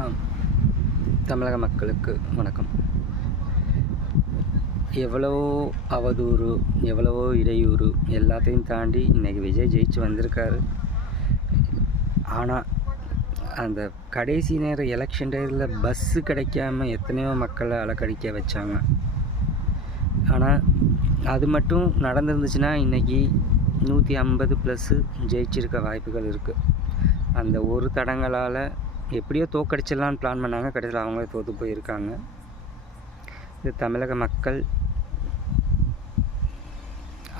ஆம். தமிழக மக்களுக்கு வணக்கம். எவ்வளவோ அவதூறு, எவ்வளவோ இடையூறு எல்லாத்தையும் தாண்டி இன்றைக்கி விஜய் ஜெயிச்சு வந்திருக்காரு. ஆனால் அந்த கடைசி நேரம் எலெக்ஷன் டேயில் பஸ்ஸு கிடைக்காம எத்தனையோ மக்களை அலக்கடிக்க வச்சாங்க. ஆனால் அது மட்டும் நடந்துருந்துச்சுன்னா இன்றைக்கி 150+ ஜெயிச்சிருக்க வாய்ப்புகள் இருக்குது. அந்த ஒரு தடங்களால் எப்படியோ தோக்கடிச்சிடலான்னு பிளான் பண்ணாங்க, கடைசியில் அவங்களே தோற்று போயிருக்காங்க. இது தமிழக மக்கள்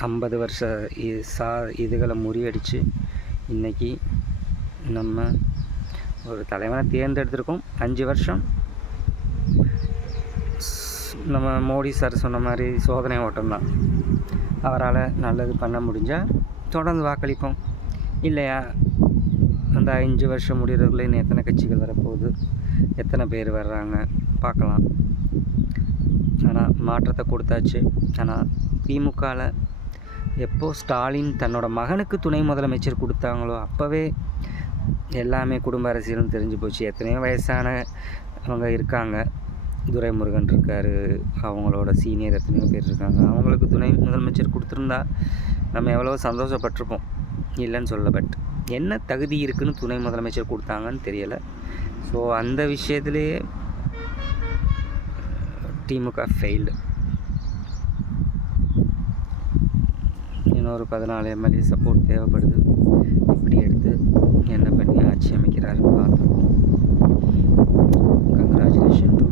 50 வருஷ இதுகளை முறியடித்து இன்றைக்கி நம்ம ஒரு தலைவனை தேர்ந்தெடுத்திருக்கோம். 5 வருஷம் நம்ம மோடி சார் சொன்ன மாதிரி சோதனை ஓட்டம்தான். அவரால் நல்லது பண்ண முடிஞ்சால் தொடர்ந்து வாக்களிப்போம். இல்லையா அந்த 5 வருஷம் முடிகிறதுக்குள்ளே இன்னும் எத்தனை கட்சிகள் வரப்போகுது, எத்தனை பேர் வர்றாங்க பார்க்கலாம். ஆனால் மாற்றத்தை கொடுத்தாச்சு. ஆனால் திமுகவில் எப்போ ஸ்டாலின் தன்னோட மகனுக்கு துணை முதலமைச்சர் கொடுத்தாங்களோ அப்போவே எல்லாமே குடும்ப அரசியலும் தெரிஞ்சு போச்சு. எத்தனையோ வயசானவங்க இருக்காங்க. துரைமுருகன் இருக்கார், அவங்களோட சீனியர் எத்தனையோ பேர் இருக்காங்க. அவங்களுக்கு துணை முதலமைச்சர் கொடுத்துருந்தா நம்ம எவ்வளோ சந்தோஷப்பட்டிருப்போம், இல்லைன்னு சொல்ல. பட் என்ன தகுதி இருக்குதுன்னு துணை முதலமைச்சர் கொடுத்தாங்கன்னு தெரியலை. ஸோ அந்த விஷயத்துலேயே திமுக ஃபெயில்டு. இன்னொரு 14 எம்எல்ஏ சப்போர்ட் தேவைப்படுது. இப்படி எடுத்து என்ன பண்ணி ஆட்சி அமைக்கிறாருன்னு பார்த்துருக்கோம். Congratulation to